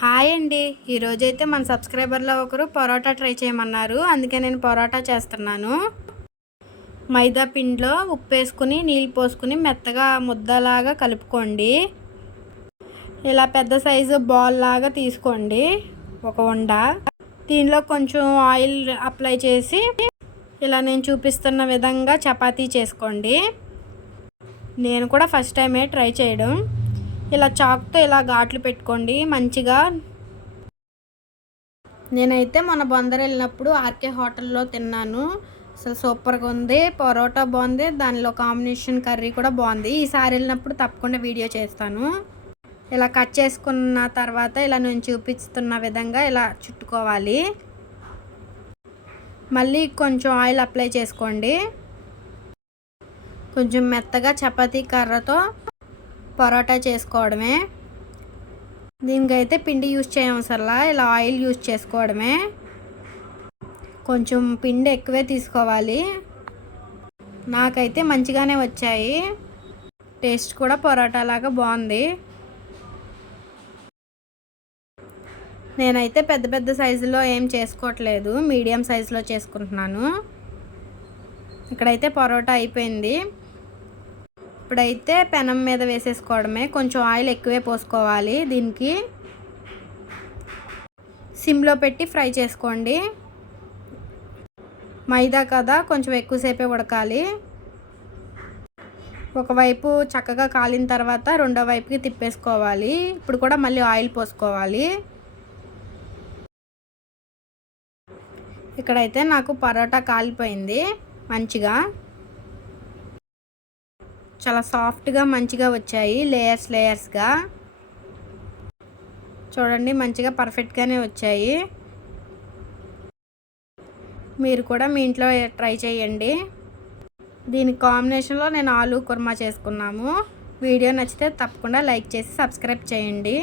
Hi అండి. ఈరోజైతే మన సబ్స్క్రైబర్లో ఒకరు పరోటా ట్రై చేయమన్నారు. అందుకే నేను పరోటా చేస్తున్నాను. మైదా పిండిలో ఉప్పు వేసుకుని నీళ్ళు పోసుకుని మెత్తగా ముద్దలాగా కలుపుకోండి. ఇలా పెద్ద సైజు బాల్ లాగా తీసుకోండి ఒక ఉండ. దీనిలో కొంచెం ఆయిల్ అప్లై చేసి ఇలా నేను చూపిస్తున్న విధంగా చపాతీ చేసుకోండి. నేను కూడా ఫస్ట్ టైమే ట్రై చేయడం. ఇలా చాక్తో ఇలా ఘాట్లు పెట్టుకోండి మంచిగా. నేనైతే మన బొందర వెళ్ళినప్పుడు ఆర్కే హోటల్లో తిన్నాను. అసలు సూపర్గా ఉంది. పరోటా బాగుంది, దానిలో కాంబినేషన్ కర్రీ కూడా బాగుంది. ఈసారి వెళ్ళినప్పుడు తప్పకుండా వీడియో చేస్తాను. ఇలా కట్ చేసుకున్న తర్వాత ఇలా నేను చూపిస్తున్న విధంగా ఇలా చుట్టుకోవాలి. మళ్ళీ కొంచెం ఆయిల్ అప్లై చేసుకోండి. కొంచెం మెత్తగా చపాతీ కర్రతో పరోటా చేసుకోవడమే. దీనికైతే పిండి యూజ్ చేయవసరలా, ఇలా ఆయిల్ యూజ్ చేసుకోవడమే. కొంచెం పిండి ఎక్కువే తీసుకోవాలి. నాకైతే మంచిగానే వచ్చాయి. టేస్ట్ కూడా పరోటా లాగా బాగుంది. నేనైతే పెద్ద పెద్ద సైజులో ఏం చేసుకోవట్లేదు, మీడియం సైజులో చేసుకుంటున్నాను. ఇక్కడైతే పరోటా అయిపోయింది. ఇప్పుడైతే పెనం మీద వేసేసుకోవడమే. కొంచెం ఆయిల్ ఎక్కువే పోసుకోవాలి. దీనికి సిమ్లో పెట్టి ఫ్రై చేసుకోండి. మైదా కదా, కొంచెం ఎక్కువసేపే ఉడకాలి. ఒకవైపు చక్కగా కాలిన తర్వాత రెండో వైపుకి తిప్పేసుకోవాలి. ఇప్పుడు కూడా మళ్ళీ ఆయిల్ పోసుకోవాలి. ఇక్కడైతే నాకు పరోటా కాలిపోయింది మంచిగా. చాలా సాఫ్ట్గా మంచిగా వచ్చాయి, లేయర్స్గా. చూడండి మంచిగా పర్ఫెక్ట్గానే వచ్చాయి. మీరు కూడా మీ ఇంట్లో ట్రై చేయండి. దీని కాంబినేషన్లో నేను ఆలు కుర్మా చేసుకున్నాము. వీడియో నచ్చితే తప్పకుండా లైక్ చేసి సబ్స్క్రైబ్ చేయండి.